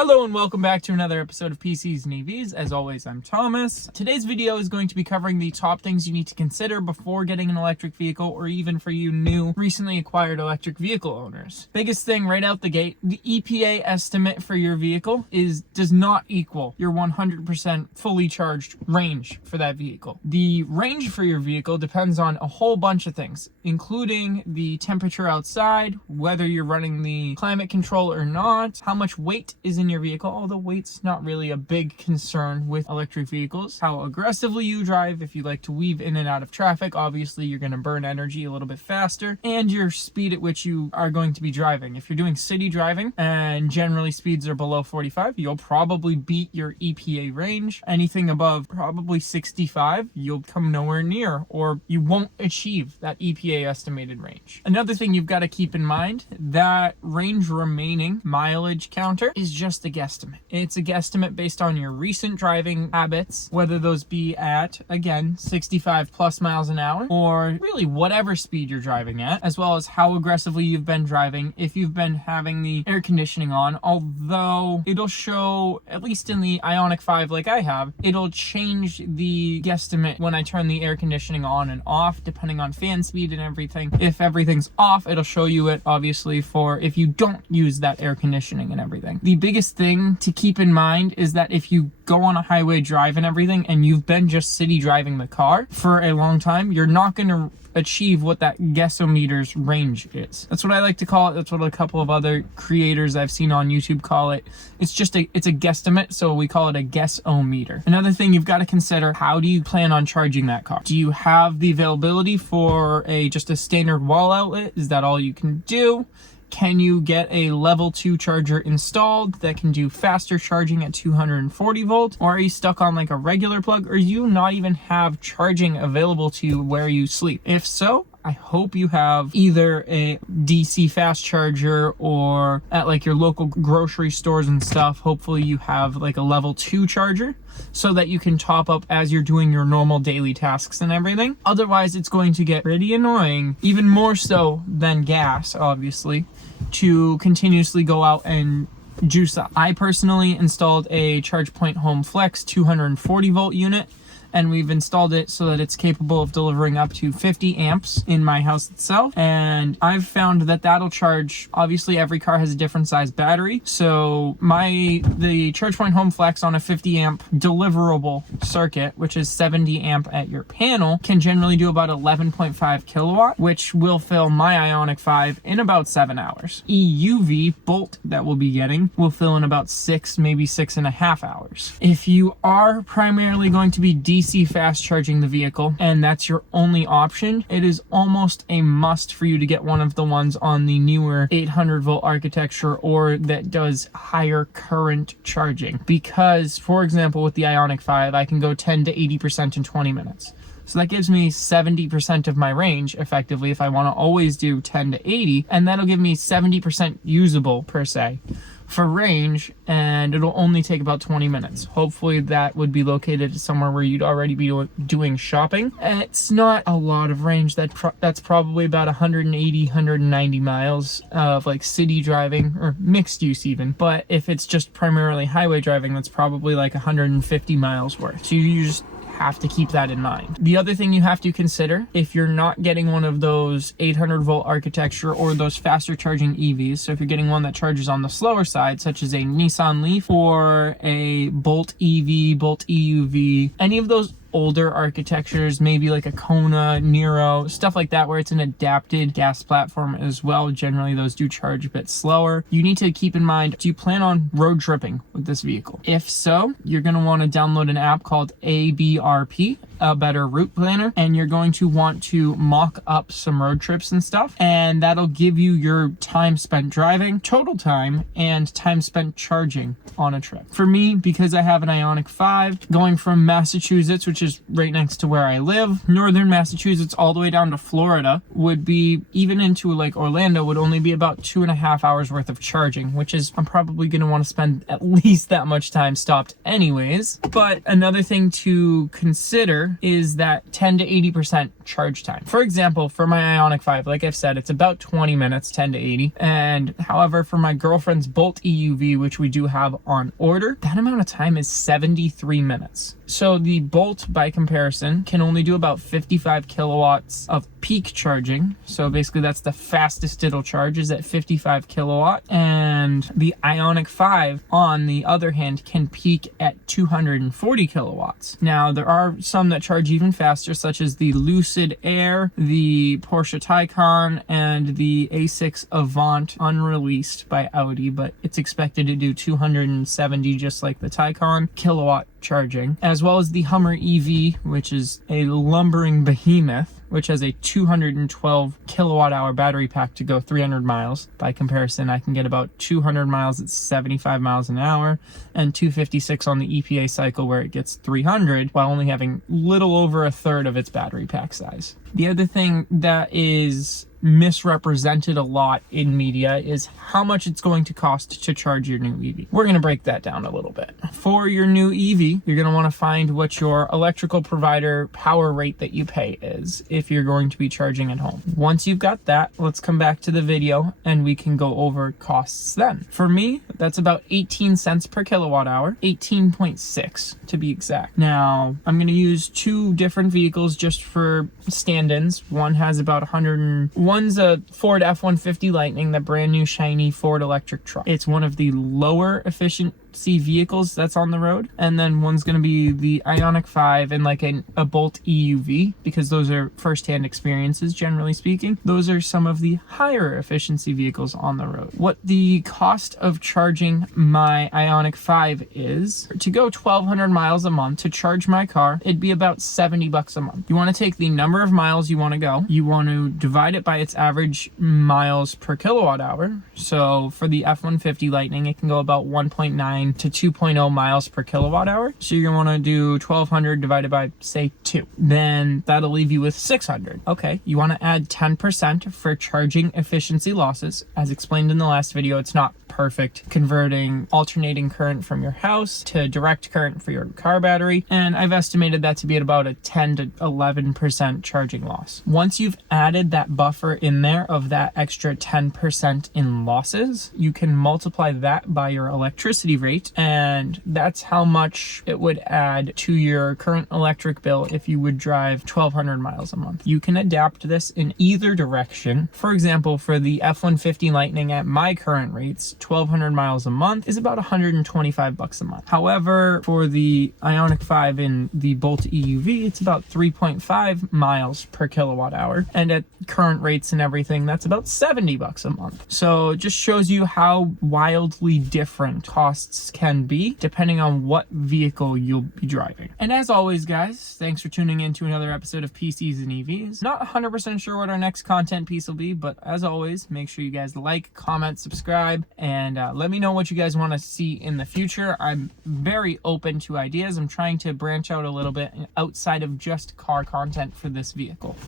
Hello and welcome back to another episode of PCs and EVs. As always, I'm Thomas. Today's video is going to be covering the top things you need to consider before getting an electric vehicle, or even for you new, recently acquired electric vehicle owners. Biggest thing right out the gate, the EPA estimate for your vehicle does not equal your 100% fully charged range for that vehicle. The range for your vehicle depends on a whole bunch of things, including the temperature outside, whether you're running the climate control or not, how much weight is in your vehicle, although weight's not really a big concern with electric vehicles, how aggressively you drive. If you like to weave in and out of traffic, obviously you're going to burn energy a little bit faster, and your speed at which you are going to be driving. If you're doing city driving and generally speeds are below 45, you'll probably beat your EPA range. Anything above probably 65, you'll come nowhere near, or you won't achieve that EPA estimated range. Another thing you've got to keep in mind, that range remaining mileage counter is just a guesstimate. It's a guesstimate based on your recent driving habits, whether those be at, again, 65 plus miles an hour, or really whatever speed you're driving at, as well as how aggressively you've been driving, if you've been having the air conditioning on, although it'll show, at least in the Ioniq 5 like I have, it'll change the guesstimate when I turn the air conditioning on and off, depending on fan speed and everything. If everything's off, it'll show you it, obviously, for if you don't use that air conditioning and everything. The biggest thing to keep in mind is that if you go on a highway drive and everything and you've been just city driving the car for a long time, you're not going to achieve what that guessometer's range is. That's what I like to call it. That's what a couple of other creators I've seen on YouTube call it. It's a guesstimate, so we call it a guessometer. Another thing you've got to consider, how do you plan on charging that car? Do you have the availability for just a standard wall outlet? Is that all you can do? Can you get a level 2 charger installed that can do faster charging at 240 volts? Or are you stuck on like a regular plug? Or do you not even have charging available to you where you sleep? If so, I hope you have either a DC fast charger, or at like your local grocery stores and stuff, hopefully you have like a level 2 charger so that you can top up as you're doing your normal daily tasks and everything. Otherwise, it's going to get pretty annoying, even more so than gas, obviously, to continuously go out and juice up. I personally installed a ChargePoint Home Flex 240 volt unit, and we've installed it so that it's capable of delivering up to 50 amps in my house itself. And I've found that that'll charge, obviously every car has a different size battery. So the ChargePoint Home Flex on a 50 amp deliverable circuit, which is 70 amp at your panel, can generally do about 11.5 kilowatt, which will fill my Ioniq 5 in about 7 hours. EUV Bolt that we'll be getting will fill in about 6, maybe 6.5 hours. If you are primarily going to be DC fast charging the vehicle, and that's your only option, it is almost a must for you to get one of the ones on the newer 800 volt architecture, or that does higher current charging. Because, for example, with the Ioniq 5, I can go 10 to 80% in 20 minutes. So that gives me 70% of my range, effectively, if I want to always do 10 to 80, and that'll give me 70% usable, per se, for range, and it'll only take about 20 minutes. Hopefully that would be located somewhere where you'd already be doing shopping. It's not a lot of range. That's probably about 180, 190 miles of like city driving, or mixed use even. But if it's just primarily highway driving, that's probably like 150 miles worth. So you just have to keep that in mind. The other thing you have to consider, if you're not getting one of those 800 volt architecture or those faster charging EVs, so if you're getting one that charges on the slower side, such as a Nissan Leaf or a Bolt EV, Bolt EUV, any of those older architectures, maybe like a Kona, Nero, stuff like that, where it's an adapted gas platform as well. Generally, those do charge a bit slower. You need to keep in mind, do you plan on road tripping with this vehicle? If so, you're going to want to download an app called ABRP, A Better Route Planner, and you're going to want to mock up some road trips and stuff, and that'll give you your time spent driving, total time, and time spent charging on a trip. For me, because I have an Ioniq 5, going from Massachusetts, which is right next to where I live, northern Massachusetts, all the way down to Florida, would be, even into like Orlando, would only be about 2.5 hours worth of charging, which is, I'm probably going to want to spend at least that much time stopped anyways. But another thing to consider is that 10 to 80% charge time. For example, for my Ioniq 5, like I've said, it's about 20 minutes, 10 to 80. And however, for my girlfriend's Bolt EUV, which we do have on order, that amount of time is 73 minutes. So the Bolt, by comparison, can only do about 55 kilowatts of peak charging. So basically that's the fastest it'll charge, is at 55 kilowatt. And the Ioniq 5, on the other hand, can peak at 240 kilowatts. Now, there are some that charge even faster, such as the Lucid Air, the Porsche Taycan, and the A6 Avant, unreleased by Audi, but it's expected to do 270, just like the Taycan, kilowatt charging, as well as the Hummer EV, which is a lumbering behemoth, which has a 212 kilowatt hour battery pack to go 300 miles. By comparison, I can get about 200 miles at 75 miles an hour and 256 on the EPA cycle, where it gets 300 while only having little over a third of its battery pack size. The other thing that is misrepresented a lot in media is how much it's going to cost to charge your new EV. We're going to break that down a little bit. For your new EV, you're going to want to find what your electrical provider power rate that you pay is if you're going to be charging at home. Once you've got that, let's come back to the video and we can go over costs then. For me, that's about 18 cents per kilowatt hour, 18.6 to be exact. Now, I'm going to use two different vehicles just for stand-ins. One has about one's a Ford F-150 Lightning, the brand new shiny Ford electric truck. It's one of the lower efficiency vehicles that's on the road. And then one's going to be the Ioniq 5 and like a Bolt EUV, because those are first-hand experiences, generally speaking. Those are some of the higher efficiency vehicles on the road. What the cost of charging my Ioniq 5 is, to go 1,200 miles a month to charge my car, it'd be about $70 a month. You want to take the number of miles you want to go, you want to divide it by its average miles per kilowatt hour. So for the F-150 Lightning, it can go about 1.9 to 2.0 miles per kilowatt hour. So you're going to want to do 1,200 divided by, say, 2. Then that'll leave you with 600. Okay, you want to add 10% for charging efficiency losses. As explained in the last video, it's not perfect converting alternating current from your house to direct current for your car battery, and I've estimated that to be at about a 10 to 11% charging loss. Once you've added that buffer in there of that extra 10% in losses, you can multiply that by your electricity rate, and that's how much it would add to your current electric bill if you would drive 1,200 miles a month. You can adapt this in either direction. For example, for the F-150 Lightning at my current rates, 1,200 miles a month is about $125 a month. However, for the Ioniq 5 and the Bolt EUV, it's about 3.5 miles per kilowatt hour. And at current rates and everything, that's about $70 a month. So it just shows you how wildly different costs can be depending on what vehicle you'll be driving. And as always, guys, thanks for tuning in to another episode of PCs and EVs. Not 100% sure what our next content piece will be, but as always, make sure you guys like, comment, subscribe, and let me know what you guys want to see in the future. I'm very open to ideas. I'm trying to branch out a little bit outside of just car content for this vehicle.